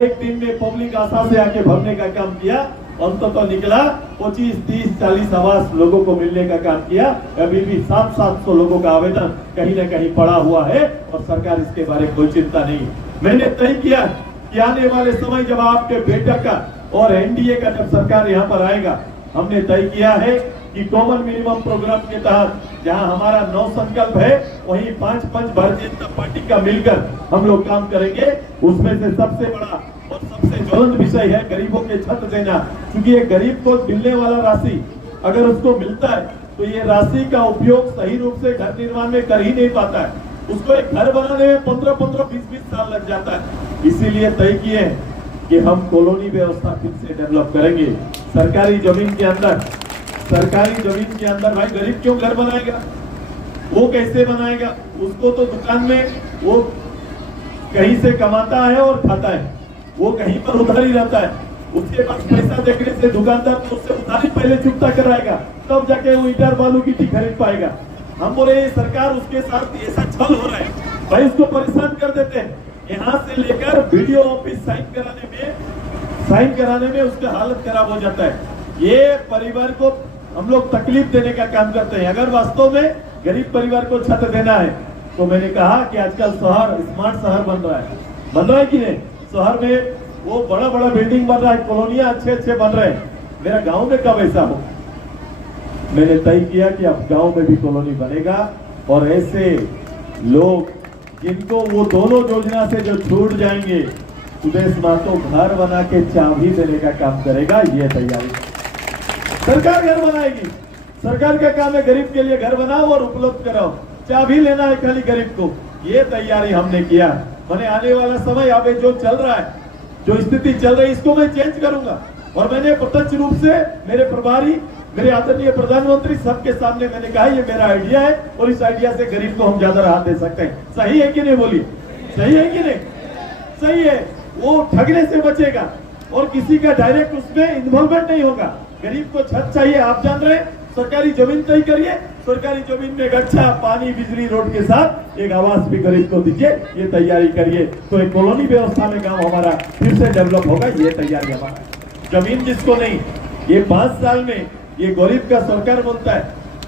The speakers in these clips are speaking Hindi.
एक दिन में पब्लिक आशा से आके भरने का काम किया, अंततः निकला 25, 30, 40 आवास लोगों को मिलने का काम किया। अभी भी 700 लोगों का आवेदन कहीं न कहीं पड़ा हुआ है और सरकार इसके बारे में कोई चिंता नहीं है। मैंने तय किया कि आने वाले समय जब आपके बेटा का और एनडीए का जब सरकार यहाँ पर आएगा, हमने तय किया है कि कॉमन मिनिमम प्रोग्राम के तहत जहां हमारा 9 संकल्प है, वहीं 5 भारतीय जनता पार्टी का मिलकर हम लोग काम करेंगे। उसमें से सबसे बड़ा और सबसे ज्वलंत विषय है गरीबों के छत देना। क्योंकि ये गरीब को मिलने वाला राशि अगर उसको मिलता है तो ये राशि का उपयोग सही रूप से घर निर्माण में कर ही नहीं पाता है। उसको एक घर बनाने में 15, 20 साल लग जाता है। इसीलिए तय किए कि हम कॉलोनी व्यवस्था फिर से डेवलप करेंगे। सरकारी जमीन के अंदर भाई गरीब क्यों घर बनाएगा? वो कैसे बनाएगा? उसको तो दुकान में वो कहीं से कमाता है और खाता है, वो कहीं पर उधार ही रहता है। उसके पास पैसा देखने से दुकानदार तो उससे उधारी पहले चुकता कराएगा, तब जाके वो ईंटा बालू गिट्टी खरीद पाएगा। हम बोले ये सरकार उसके साथ ऐसा छल हो रहा है, भाई उसको परेशान कर देते हैं। यहाँ से लेकर वीडियो ऑफिस साइन कराने में उसका हालत खराब हो जाता है। ये परिवार को हम लोग तकलीफ देने का काम करते हैं। अगर वास्तव में गरीब परिवार को छत देना है तो मैंने कहा कि आजकल शहर स्मार्ट शहर बन रहा है कि नहीं? शहर में वो बड़ा बिल्डिंग बन रहा है, कॉलोनियां अच्छे बन रहे हैं। मेरा गांव में कब ऐसा हो? मैंने तय किया कि अब गांव में भी कॉलोनी बनेगा और ऐसे लोग जिनको वो दोनों योजना से जो छूट जाएंगे, सुदेश महतो घर बना के चाबी देने का काम करेगा। ये तैयारी सरकार घर बनाएगी। सरकार का काम है गरीब के लिए घर बनाओ और उपलब्ध कराओ, चाबी लेना है खाली गरीब को। ये तैयारी हमने किया। मैंने आने वाला समय अब जो चल रहा है, जो स्थिति चल रही है, इसको मैं चेंज करूंगा। और मैंने प्रत्यक्ष रूप से मेरे प्रभारी, मेरे आदरणीय प्रधानमंत्री सबके सामने मैंने कहा ये मेरा आइडिया है और इस आइडिया से गरीब को हम ज्यादा राहत दे सकते हैं। सही है कि नहीं? बोलिए, सही है कि नहीं? सही है। वो ठगने से बचेगा और किसी का डायरेक्ट उसमें इन्वॉल्वमेंट नहीं होगा। गरीब को छत चाहिए, आप जान रहे हैं, सरकारी जमीन तय करिए, सरकारी जमीन में अच्छा पानी, बिजली, रोड के साथ एक आवास भी गरीब को दीजिए। ये तैयारी करिए तो एक कॉलोनी व्यवस्था में गांव हमारा फिर से डेवलप होगा। ये तैयारी हमारा। जमीन जिसको नहीं, ये 5 साल में ये गरीब का सरकार बोलता है,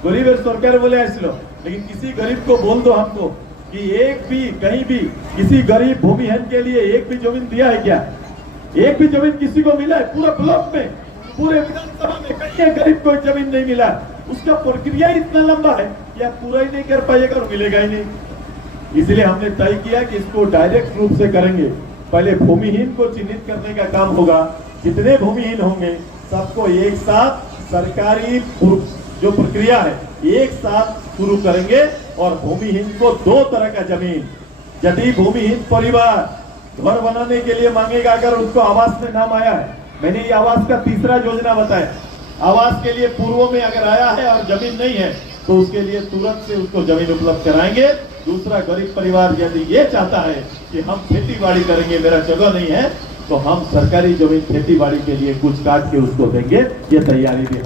गरीब सरकार बोले ऐसे लोग, लेकिन किसी गरीब को बोल दो हमको कि एक भी कहीं भी किसी गरीब भूमिहीन के लिए एक भी जमीन दिया है क्या? एक भी जमीन किसी को मिला है? पूरा ब्लॉक में, पूरे विधानसभा में कहीं गरीब को जमीन नहीं मिला। उसका प्रक्रिया इतना लंबा है कि आप पूरा ही नहीं कर पाइएगा और मिलेगा ही नहीं। इसलिए हमने तय किया कि इसको डायरेक्ट रूप से करेंगे। पहले भूमिहीन को चिन्हित करने का काम होगा। जितने भूमिहीन होंगे सबको एक साथ सरकारी जो प्रक्रिया है एक साथ शुरू करेंगे। और भूमिहीन को 2 तरह का जमीन, यदि भूमिहीन परिवार घर बनाने के लिए मांगेगा, अगर उसको आवास में नाम आया है, मैंने ये आवास का तीसरा योजना बताया, आवास के लिए पूर्व में अगर आया है और जमीन नहीं है तो उसके लिए तुरंत से उसको जमीन उपलब्ध कराएंगे। दूसरा, गरीब परिवार यदि ये चाहता है कि हम खेती बाड़ी करेंगे, मेरा जगह नहीं है, तो हम सरकारी जमीन खेती बाड़ी के लिए कुछ काट के उसको देंगे। ये तैयारी भी